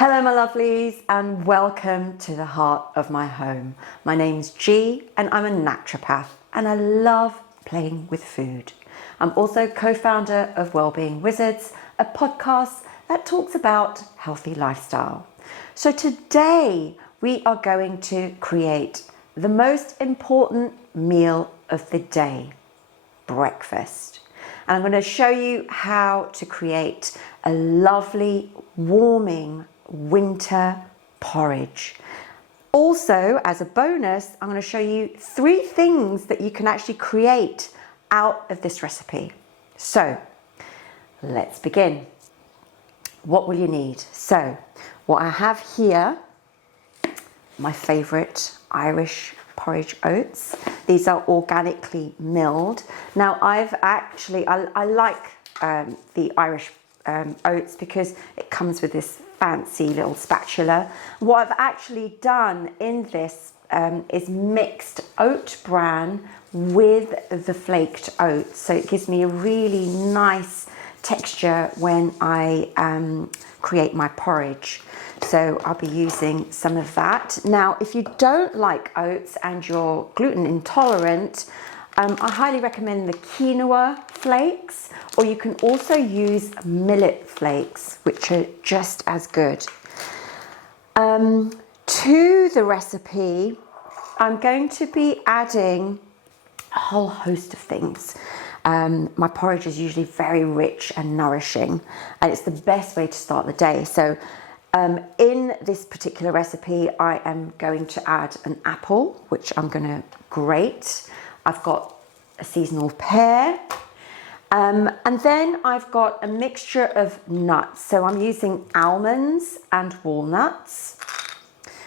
Hello my lovelies and welcome to the heart of my home. My name's G and I'm a naturopath and I love playing with food. I'm also co-founder of Wellbeing Wizards, a podcast that talks about healthy lifestyle. So today we are going to create the most important meal of the day, breakfast. And I'm going to show you how to create a lovely, warming winter porridge. Also, as a bonus, I'm going to show you 3 things that you can actually create out of this recipe. So let's begin. What will you need? So what I have here, my favorite Irish porridge oats. These are organically milled. Now I've actually, I like the Irish oats because it comes with this fancy little spatula. What I've actually done in this is mixed oat bran with the flaked oats. So it gives me a really nice texture when I create my porridge. So I'll be using some of that. Now, if you don't like oats and you're gluten intolerant, I highly recommend the quinoa flakes, or you can also use millet flakes, which are just as good. To the recipe, I'm going to be adding a whole host of things. My porridge is usually very rich and nourishing, and it's the best way to start the day. So in this particular recipe, I am going to add an apple, which I'm going to grate. I've got a seasonal pear, and then I've got a mixture of nuts. So I'm using almonds and walnuts,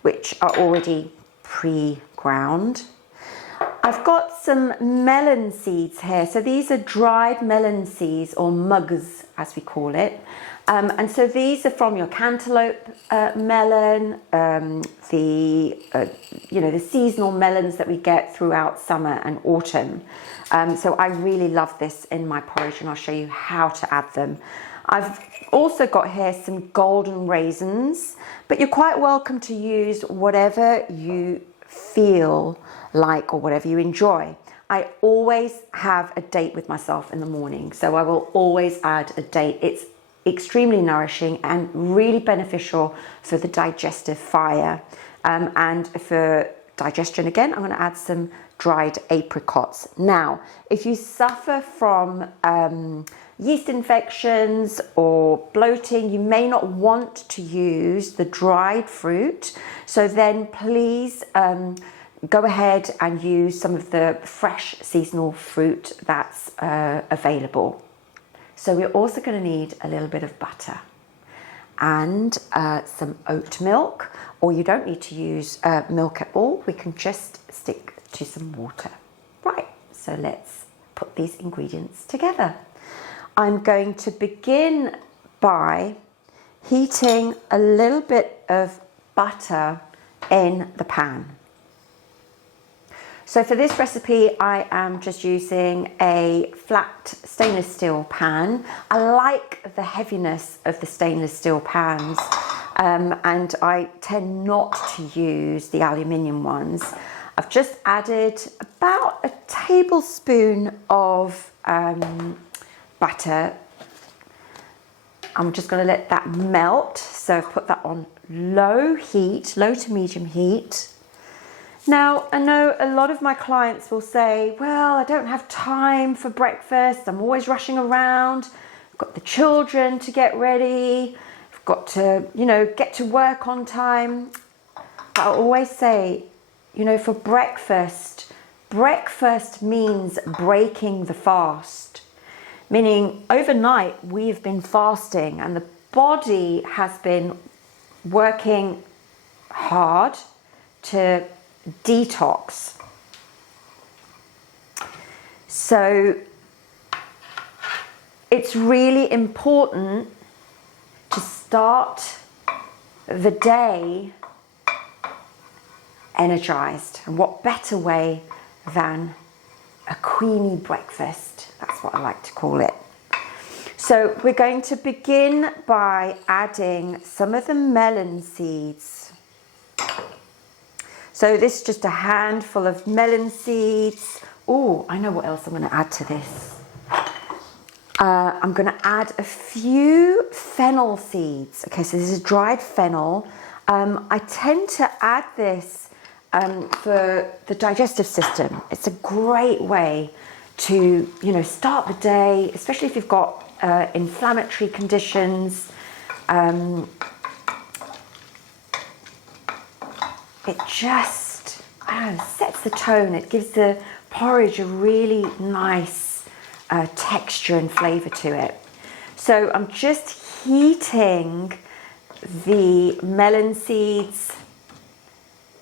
which are already pre-ground. I've got some melon seeds here. So these are dried melon seeds, or mugs as we call it. And so these are from your cantaloupe melon, the seasonal melons that we get throughout summer and autumn. So I really love this in my porridge, and I'll show you how to add them. I've also got here some golden raisins, but you're quite welcome to use whatever you feel like or whatever you enjoy. I always have a date with myself in the morning, so I will always add a date. It's extremely nourishing and really beneficial for the digestive fire. And for digestion, again, I'm going to add some dried apricots. Now, if you suffer from yeast infections or bloating, you may not want to use the dried fruit. So then please go ahead and use some of the fresh seasonal fruit that's available. So we're also going to need a little bit of butter and some oat milk, or you don't need to use milk at all. We can just stick to some water. Right, so let's put these ingredients together. I'm going to begin by heating a little bit of butter in the pan. So for this recipe, I am just using a flat stainless steel pan. I like the heaviness of the stainless steel pans, and I tend not to use the aluminium ones. I've just added about a tablespoon of butter. I'm just going to let that melt. So I've put that on low heat, low to medium heat. Now, I know a lot of my clients will say, well, I don't have time for breakfast. I'm always rushing around. I've got the children to get ready. I've got to, get to work on time. But I always say, for breakfast means breaking the fast. Meaning overnight we've been fasting and the body has been working hard to detox. So it's really important to start the day energized. And what better way than a queenie breakfast? That's what I like to call it. So we're going to begin by adding some of the melon seeds. So this is just a handful of melon seeds. Oh, I know what else I'm going to add to this. I'm going to add a few fennel seeds. Okay, so this is dried fennel. I tend to add this for the digestive system. It's a great way to, you know, start the day, especially if you've got inflammatory conditions. It just sets the tone. It gives the porridge a really nice texture and flavour to it. So I'm just heating the melon seeds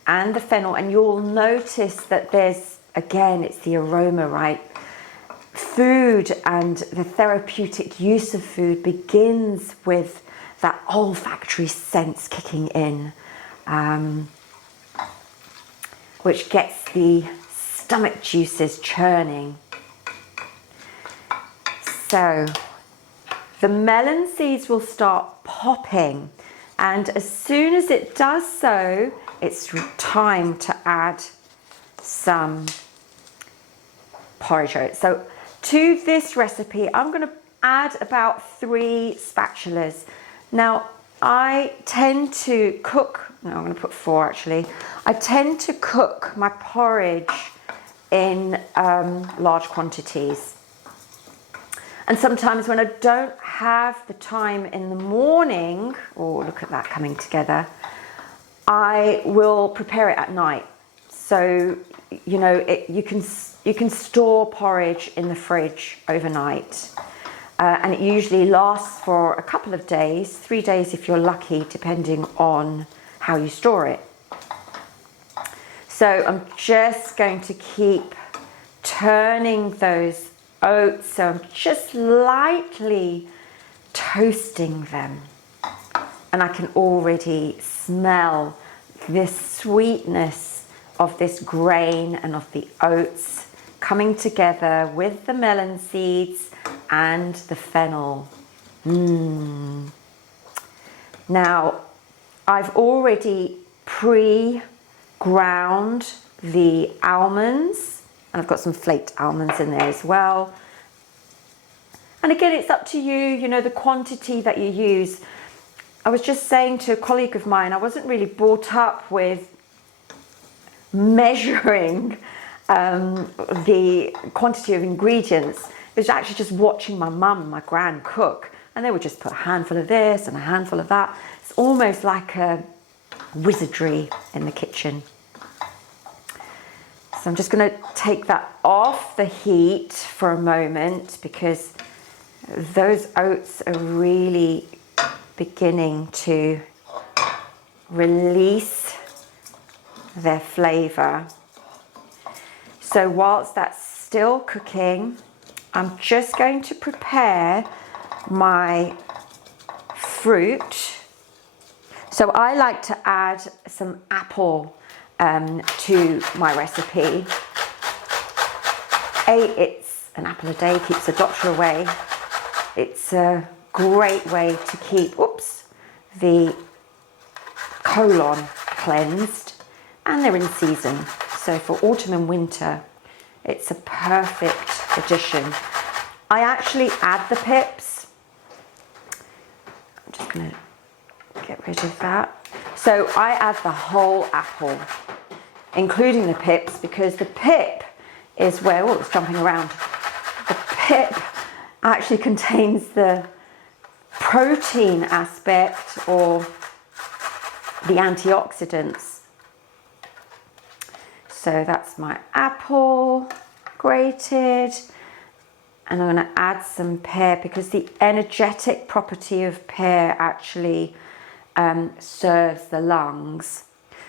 and the fennel, and you'll notice that there's, again, it's the aroma, right? Food and the therapeutic use of food begins with that olfactory sense kicking in, which gets the stomach juices churning. So the melon seeds will start popping, and as soon as it does so, it's time to add some porridge oats. So to this recipe, I'm going to add about 3 spatulas. Now, I tend to cook, no, I'm going to put 4 actually. I tend to cook my porridge in large quantities. And sometimes when I don't have the time in the morning, oh, look at that coming together, I will prepare it at night. So, you know, you can store porridge in the fridge overnight. And it usually lasts for a couple of days, 3 days if you're lucky, depending on how you store it. So I'm just going to keep turning those oats. So I'm just lightly toasting them. And I can already smell this sweetness of this grain and of the oats coming together with the melon seeds and the fennel. Now, I've already pre-ground the almonds, and I've got some flaked almonds in there as well. And again, it's up to you, you know, the quantity that you use. I was just saying to a colleague of mine, I wasn't really brought up with measuring the quantity of ingredients. It was actually just watching my mum and my gran cook, and they would just put a handful of this and a handful of that. It's almost like a wizardry in the kitchen. So I'm just going to take that off the heat for a moment, because those oats are really beginning to release their flavour. So whilst that's still cooking, I'm just going to prepare my fruit. So I like to add some apple to my recipe. It's an apple a day keeps the doctor away. It's a great way to keep, the colon cleansed, and they're in season. So for autumn and winter, it's a perfect addition. I actually add the pips. I'm just going to get rid of that. So I add the whole apple, including the pips, because the pip is where, it's jumping around. The pip actually contains the protein aspect, or the antioxidants. So that's my apple grated, and I'm going to add some pear, because the energetic property of pear actually serves the lungs.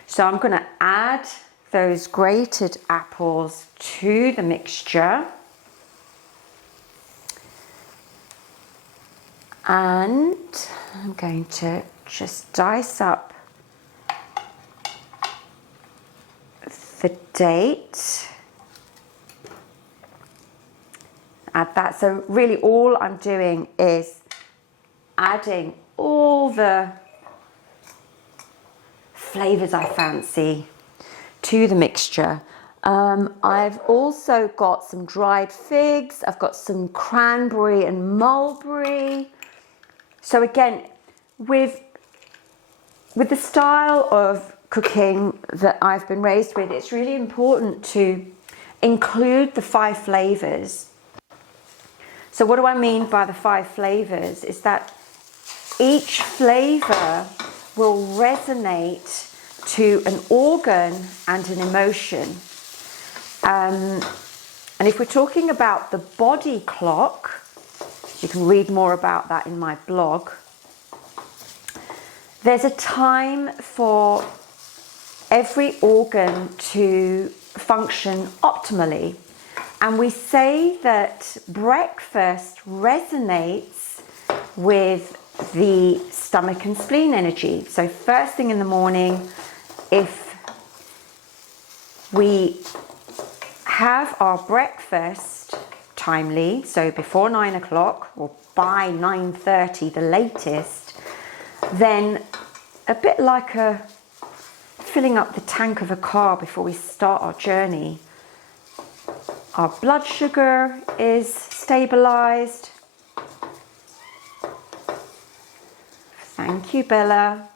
So I'm going to add those grated apples to the mixture, and I'm going to just dice up the date add that. So really all I'm doing is adding all the flavors I fancy to the mixture. I've also got some dried figs. I've got some cranberry and mulberry. So again, with the style of cooking that I've been raised with, it's really important to include the 5 flavors. So what do I mean by the 5 flavors? Is that each flavor will resonate to an organ and an emotion. And if we're talking about the body clock, you can read more about that in my blog. There's a time for every organ to function optimally. And we say that breakfast resonates with the stomach and spleen energy. So first thing in the morning, if we have our breakfast timely, so before 9 o'clock or by 9:30 the latest, then a bit like filling up the tank of a car before we start our journey, our blood sugar is stabilized. Thank you, Bella.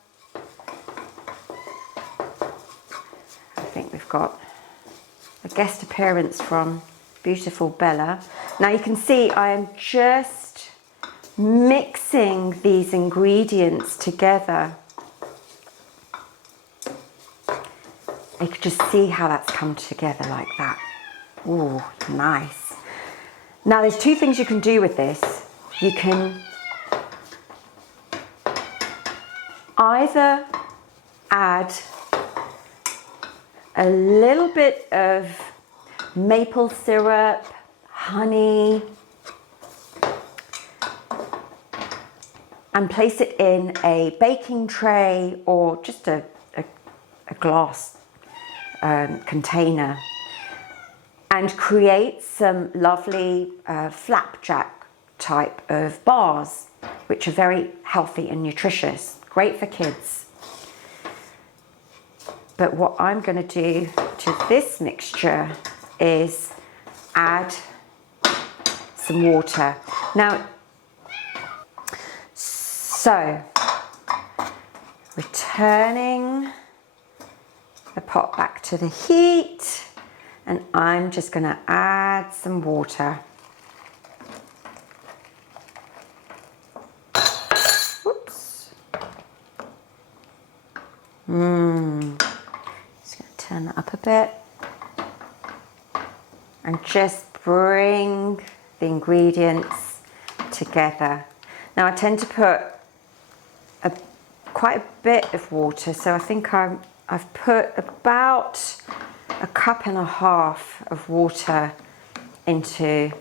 I think we've got a guest appearance from beautiful Bella. Now you can see I am just mixing these ingredients together. You can just see how that's come together like that. Ooh, nice. Now there's 2 things you can do with this. You can either add a little bit of maple syrup, honey, and place it in a baking tray or just a glass container, and create some lovely flapjack type of bars, which are very healthy and nutritious, great for kids. But what I'm going to do to this mixture is add some water. Now, so returning the pot back to the heat, and I'm just going to add some water. Whoops. Just going to turn that up a bit and just bring the ingredients together. Now I tend to put quite a bit of water, so I think I've put about 1.5 cups of water into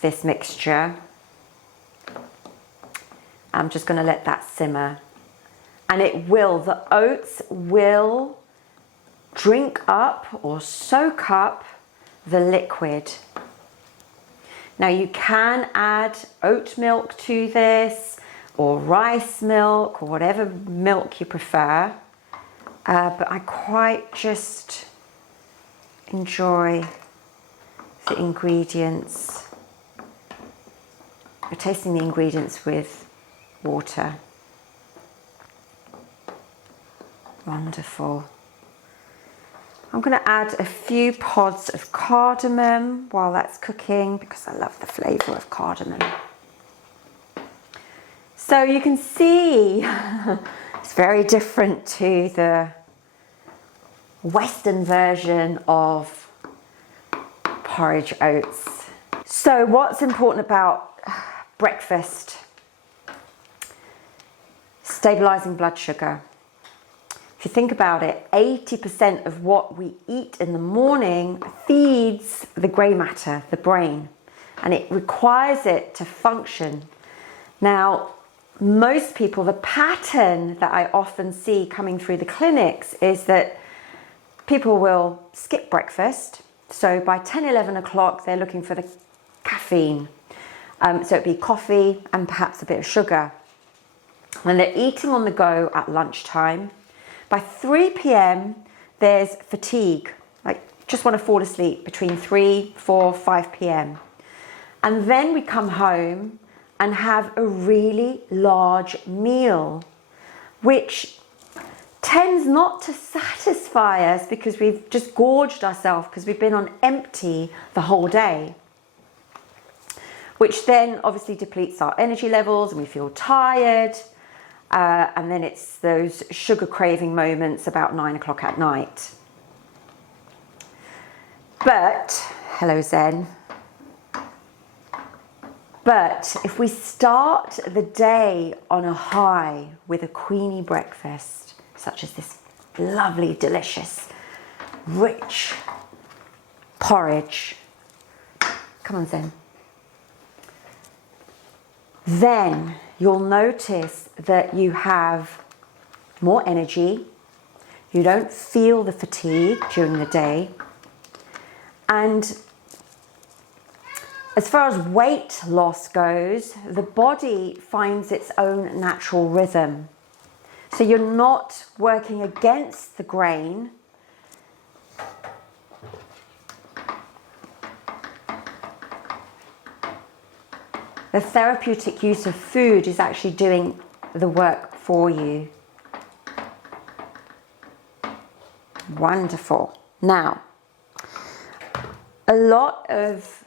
this mixture. I'm just going to let that simmer, and the oats will drink up or soak up the liquid. Now you can add oat milk to this, or rice milk, or whatever milk you prefer. But I quite just enjoy the ingredients. We're tasting the ingredients with water. Wonderful. I'm going to add a few pods of cardamom while that's cooking, because I love the flavour of cardamom. So you can see it's very different to the Western version of porridge oats. So what's important about breakfast? Stabilising blood sugar. If you think about it, 80% of what we eat in the morning feeds the grey matter, the brain, and it requires it to function. Now, most people, the pattern that I often see coming through the clinics is that people will skip breakfast. So by 10, 11 o'clock, they're looking for the caffeine. So it'd be coffee and perhaps a bit of sugar. When they're eating on the go at lunchtime, by 3 p.m. there's fatigue, like just want to fall asleep between 3, 4, 5 p.m. And then we come home and have a really large meal, which tends not to satisfy us because we've just gorged ourselves because we've been on empty the whole day, which then obviously depletes our energy levels and we feel tired. And then it's those sugar craving moments about 9 o'clock at night. But, hello Zen. But if we start the day on a high with a queenie breakfast, such as this lovely, delicious, rich porridge, come on Zen, then you'll notice that you have more energy, you don't feel the fatigue during the day, and as far as weight loss goes, the body finds its own natural rhythm. So you're not working against the grain. The therapeutic use of food is actually doing the work for you. Wonderful. Now, a lot of,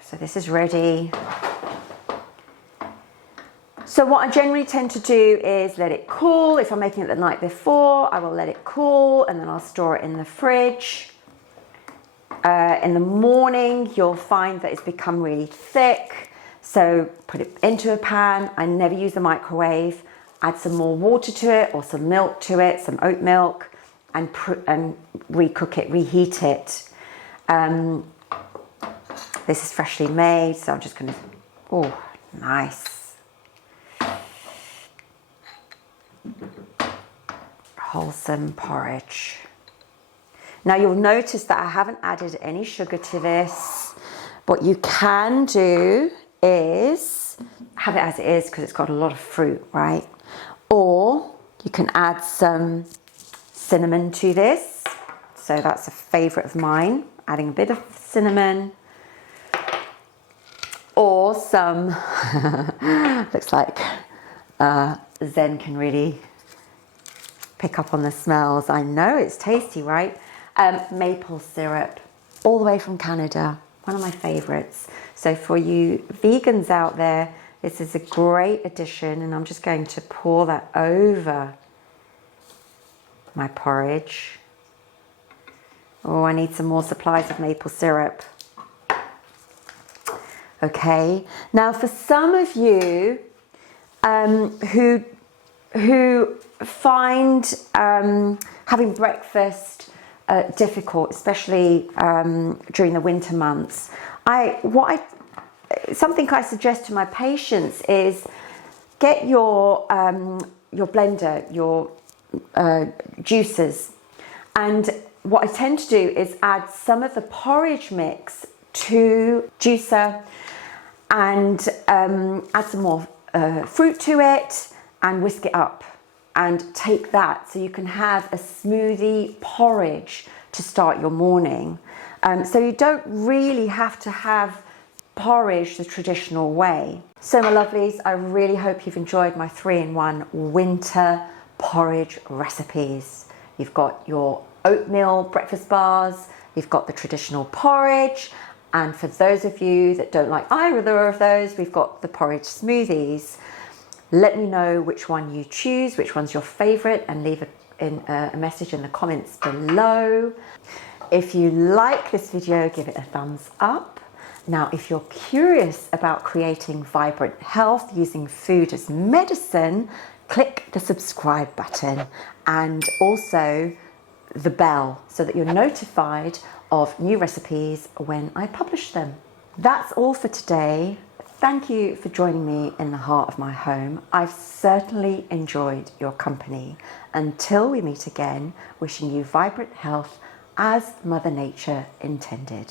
so this is ready. So what I generally tend to do is let it cool. If I'm making it the night before, I will let it cool and then I'll store it in the fridge. In the morning, you'll find that it's become really thick. So put it into a pan. I never use the microwave. Add some more water to it or some milk to it, some oat milk, and recook it, reheat it. This is freshly made, so I'm just going to, oh, nice. Wholesome porridge. Now you'll notice that I haven't added any sugar to this. What you can do is have it as it is because it's got a lot of fruit, right? Or you can add some cinnamon to this. So that's a favorite of mine, adding a bit of cinnamon. Or some, looks like Zen can really pick up on the smells. I know it's tasty, right? Maple syrup, all the way from Canada, one of my favorites. So for you vegans out there, this is a great addition, and I'm just going to pour that over my porridge. Oh, I need some more supplies of maple syrup. Okay, now for some of you who find having breakfast difficult, especially during the winter months, something I suggest to my patients is get your blender, your juices, and what I tend to do is add some of the porridge mix to juicer and add some more fruit to it and whisk it up and take that so you can have a smoothie porridge to start your morning. So you don't really have to have porridge the traditional way. So my lovelies, I really hope you've enjoyed my 3-in-1 winter porridge recipes. You've got your oatmeal breakfast bars, you've got the traditional porridge, and for those of you that don't like either of those, we've got the porridge smoothies. Let me know which one you choose, which one's your favorite, and leave a message in the comments below. If you like this video, give it a thumbs up. Now, if you're curious about creating vibrant health using food as medicine, click the subscribe button and also the bell so that you're notified of new recipes when I publish them. That's all for today. Thank you for joining me in the heart of my home. I've certainly enjoyed your company. Until we meet again, wishing you vibrant health as Mother Nature intended.